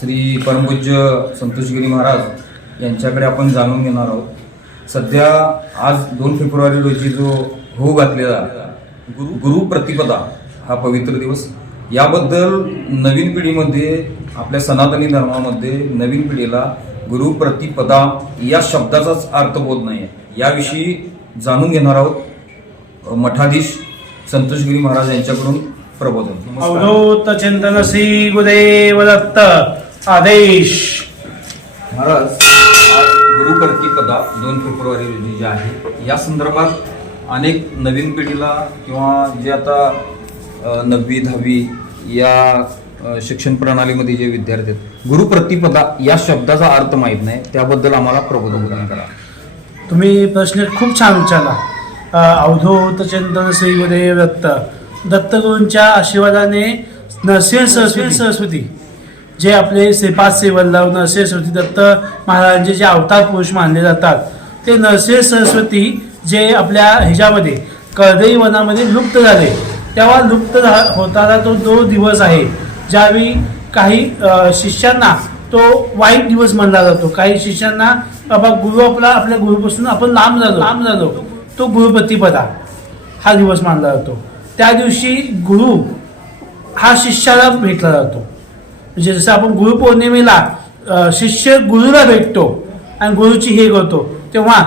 श्री परमपूज्य संतोषगिरी महाराज यांच्याकडे आपण जाणून घेणार आहोत. सध्या आज दोन फेब्रुवारी रोजी जो हो घातलेला गुरु गुरु प्रतिपदा हा पवित्र दिवस याबद्दल नवीन पिढीमध्ये आपल्या सनातनी धर्मामध्ये नवीन पिढीला गुरु प्रतिपदा या शब्दाचाच अर्थ बोध नाही आहे याविषयी जाणून घेणार आहोत मठाधीश संतोषगिरी महाराज यांच्याकडून प्रबोधन. अवधूत चिंतन श्री गुरुदेव दत्त. आदेश. महाराज आज गुरुप्रतिपदा दोन फेब्रुवारी रोजी जे आहे या संदर्भात अनेक नवीन पिढीला किंवा जे आता नववी दहावी या शिक्षण प्रणालीमध्ये जे विद्यार्थी आहेत गुरुप्रतिपदा या शब्दाचा अर्थ माहीत नाही त्याबद्दल आम्हाला प्रबोधन करा. तुम्ही प्रश्न खूप छान विचारला अवधूत चिंतन श्री गुरुदेव दत्त. दत्तगुरूंच्या आशीर्वादाने नरसिंह सरस्वती. सरस्वती. जे आपले श्रीपाद श्री वल्लभ नरसिंह सरस्वती दत्त महाराजांचे जे अवतार पुरुष मानले जातात ते नरसिंह सरस्वती जे आपल्या ह्याच्यामध्ये कर्दई वनामध्ये लुप्त झाले. तेव्हा लुप्त होताना तो जो दिवस आहे. ज्यावेळी काही शिष्यांना तो वाईट दिवस मानला जातो. काही शिष्यांना बाबा गुरु आपला आपल्या गुरुपासून आपण लांब झालो. लांब झालो. तो गुरुपतीपदा हा दिवस मानला जातो. त्या दिवशी गुरु हा शिष्याला भेटला जातो. म्हणजे जसं आपण गुरुपौर्णिमेला शिष्य गुरुला भेटतो आणि गुरुची हे करतो तेव्हा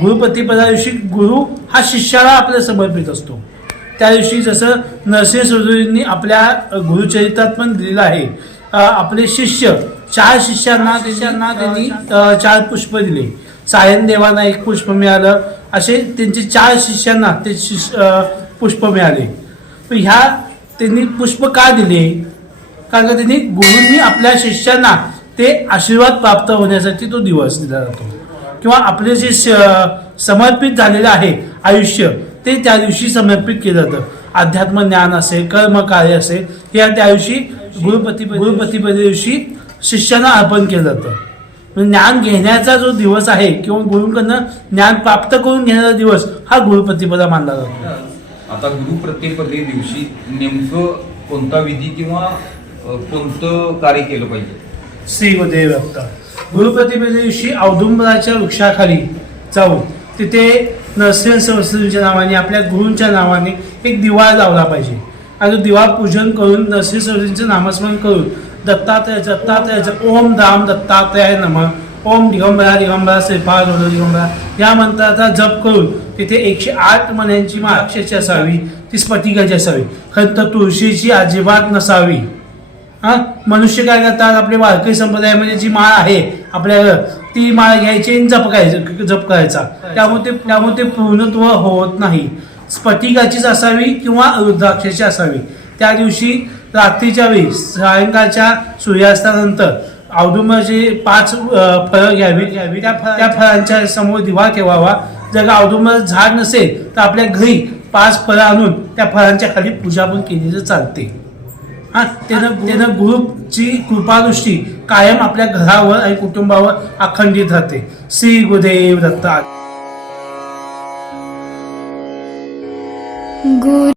गुरुपतीपदा दिवशी गुरु हा शिष्याला आपल्या समर्पित असतो. त्या दिवशी जसं नरसिंह सरस्वतींनी आपल्या गुरुचरित्रात पण दिलेलं आहे आपले शिष्य चार शिष्यांना शिष्यांना त्यांनी चार पुष्प दिले. सायन देवांना एक पुष्प मिळालं असे त्यांचे चार शिष्यांना ते शिष अ, पुष्प मिळाले. ह्या त्यांनी पुष्प का दिले? कारण का त्यांनी गुरुंनी आपल्या शिष्यांना ते आशीर्वाद प्राप्त होण्यासाठी तो दिवस दिला जातो. किंवा आपले जे श- समर्पित झालेलं आहे आयुष्य ते त्या दिवशी समर्पित केलं जातं. अध्यात्म ज्ञान असेल कर्म कार्य असेल हे त्या दिवशी गुरुपती गुरुपतिपदे दिवशी शिष्यांना अर्पण केलं जातं. म्हणजे ज्ञान घेण्याचा जो दिवस आहे किंवा गुरुंकडनं ज्ञान प्राप्त करून घेण्याचा दिवस हा गुरुप्रतिपदा मानला जातो. आता गुरुप्रतिपदे दिवशी नेमकं कोणता विधी किंवा कोणतं कार्य केलं पाहिजे. श्री गुरुदेव दिवशी औदुंबराच्या वृक्षाखाली जाऊन तिथे नरसिंह सरस्वतीच्या नावाने आपल्या गुरूंच्या नावाने एक दिवा लावला पाहिजे. आणि तो दिवा पूजन करून नरसिंह सरस्वतींचं नामस्मरण करून दत्तात्रय दत्तात्रयाचं ओम दाम दत्तात्रय नम. ओम दिगंबरा दिगंबरा श्रीपाद दिगंबरा. या मंत्राचा जप करून तिथे एकशे आठ मण्यांची माळ असावी ती स्फटिकाची असावी. खरं तर तुळशीची अजिबात नसावी. हा? मनुष्य काय करतात? आपल्या वारकरी संप्रदायामध्ये जी माळ आहे आपल्या ती माळ घ्यायची आणि जप करायचं जप करायचा. त्यामुळे ते त्यामुळे ते पूर्णत्व होत नाही. स्फटिकाचीच असावी किंवा रुद्राक्षाची असावी. त्या दिवशी रात्रीच्या वेळी सायंकाळच्या सूर्यास्तानंतर औदुंबराचे पाच फळं घ्यावी घ्यावी. त्या फळ त्या फळांच्या समोर दिवा ठेवावा. जर का औदुंबर झाड नसेल तर आपल्या घरी पाच फळं आणून त्या फळांच्या खाली पूजा पण केली तर चालते. हा त्यानं त्यानं गुरुची कृपादृष्टी कायम आपल्या घरावर आणि कुटुंबावर अखंडित राहते. श्री गुरुदेव दत्ता गुरु